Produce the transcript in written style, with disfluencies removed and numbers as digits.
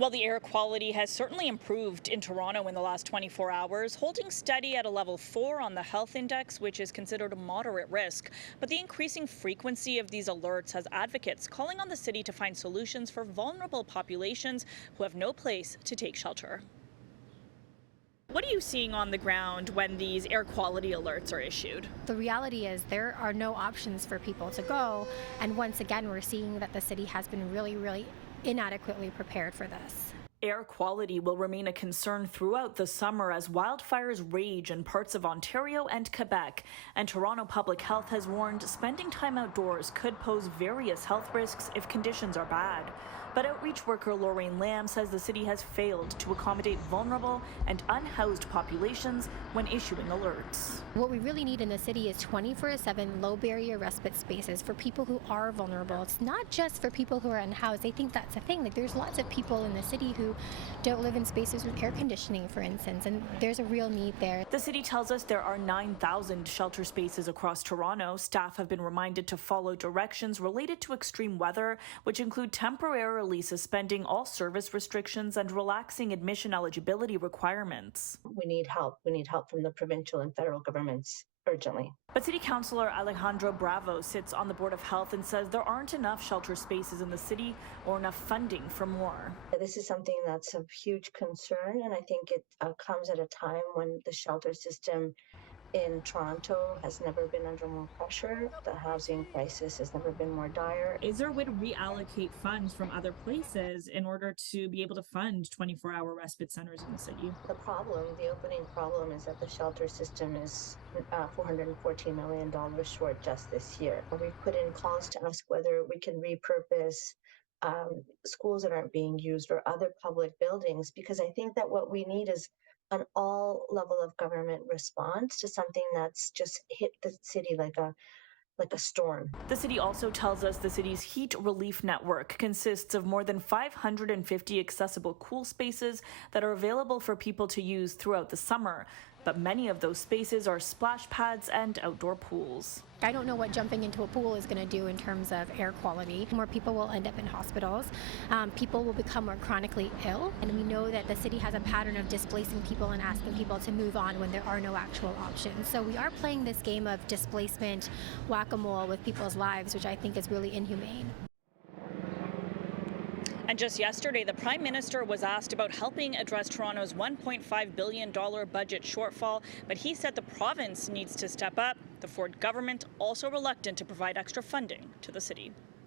Well, the air quality has certainly improved in Toronto in the last 24 hours, holding steady at a level 4 on the health index, which is considered a moderate risk. But the increasing frequency of these alerts has advocates calling on the city to find solutions for vulnerable populations who have no place to take shelter. What are you seeing on the ground when these air quality alerts are issued? The reality is there are no options for people to go. And once again, we're seeing that the city has been really inadequately prepared for this. Air quality will remain a concern throughout the summer as wildfires rage in parts of Ontario and Quebec. And Toronto Public Health has warned spending time outdoors could pose various health risks if conditions are bad. But outreach worker Lorraine Lamb says the city has failed to accommodate vulnerable and unhoused populations when issuing alerts. What we really need in the city is 24/7 low barrier respite spaces for people who are vulnerable. It's not just for people who are unhoused. I think that's a thing. Like, there's lots of people in the city who don't live in spaces with air conditioning, for instance, and there's a real need there. The city tells us there are 9,000 shelter spaces across Toronto. Staff have been reminded to follow directions related to extreme weather, which include temporarily suspending all service restrictions and relaxing admission eligibility requirements. We need help. We need help from the provincial and federal governments urgently. But City Councillor Alejandro Bravo sits on the Board of Health and says there aren't enough shelter spaces in the city or enough funding for more. This is something that's of huge concern, and I think it comes at a time when the shelter system in Toronto has never been under more pressure. The housing crisis has never been more dire. Is there a way to reallocate funds from other places in order to be able to fund 24-hour respite centers in the city? The opening problem is that the shelter system is $414 million short just this year. We've put in calls to ask whether we can repurpose schools that aren't being used or other public buildings, because I think that what we need is an all level of government response to something that's just hit the city like a storm. The city also tells us the city's heat relief network consists of more than 550 accessible cool spaces that are available for people to use throughout the summer. But many of those spaces are splash pads and outdoor pools. I don't know what jumping into a pool is going to do in terms of air quality. More people will end up in hospitals. People will become more chronically ill. And we know that the city has a pattern of displacing people and asking people to move on when there are no actual options. So we are playing this game of displacement whack-a-mole with people's lives, which I think is really inhumane. And just yesterday, the Prime Minister was asked about helping address Toronto's $1.5 billion budget shortfall, but he said the province needs to step up. The Ford government also reluctant to provide extra funding to the city.